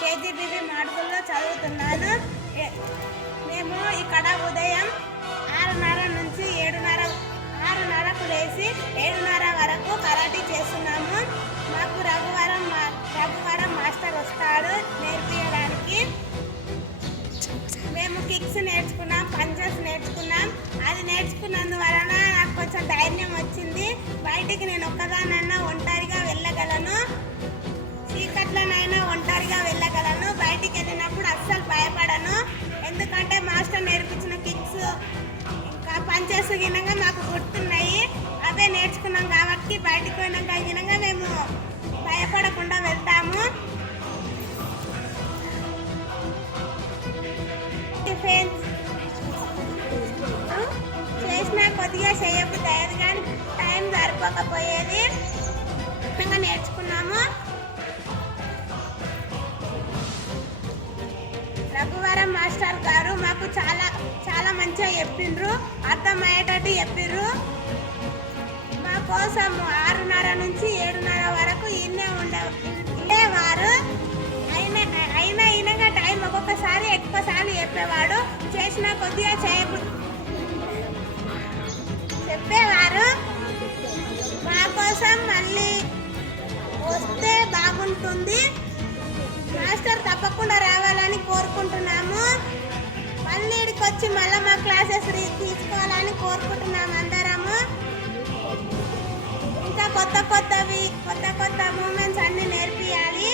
KGBV మాడుగుల్లో చదువుతున్నాను. మేము ఇక్కడ ఉదయం 6:30 నుంచి 7:30 6:30కు లేచి 7:30 వరకు కరాటే చేస్తున్నాము. మాకు రఘువరం మాస్టర్ వస్తాడు నేర్పించడానికి. మేము కిక్స్ నేర్చుకున్నాం, పంచెస్ నేర్చుకున్నాం. అది నేర్చుకున్నందువలన నాకు కొంచెం ధైర్యం వచ్చింది. బయటికి నేను ఒక్కదానైనా ఒంటరిగా వెళ్ళగలను, చీకట్లనైనా ఒంటరిగా వెళ్ళగలను. బయటికి వెళ్ళినప్పుడు అస్సలు భయపడను, ఎందుకంటే మాస్టర్ నేర్పించిన కిక్స్ ఇంకా పంచెస్ గినంగా మాకు గుర్తున్నాయి. అవే నేర్చుకున్నాం కాబట్టి బయటికి పోయినాక గినంగా మేము భయపడకుండా వెళ్తాము. చేసినా కొద్దిగా చేయబుద్ధి అయ్యేది కానీ టైం సరిపోకపోయేది. నేర్చుకున్నాము. రఘువరం మాస్టర్ గారు మాకు చాలా చాలా మంచిగా చెప్పిండ్రు, అర్థమయ్యేటట్టు చెప్పిండ్రు. మా కోసం 6:30 నుంచి 7:30 వరకు ఉండేవారు. అయినా టైం ఒక్కొక్కసారి ఎక్కువసార్లు చెప్పేవాడు. చేసిన కొద్దిగా చెప్పేవారు. మా కోసం మళ్ళీ వస్తే బాగుంటుంది. మాస్టర్ తప్పకుండా రావాలని కోరుకుంటున్నాము. మళ్ళీ ఇక్కడికి వచ్చి మళ్ళీ మా క్లాసెస్ తీసుకోవాలని కోరుకుంటున్నాము అందరము. ఇంకా కొత్త మూమెంట్స్ అన్నీ నేర్పియాలి.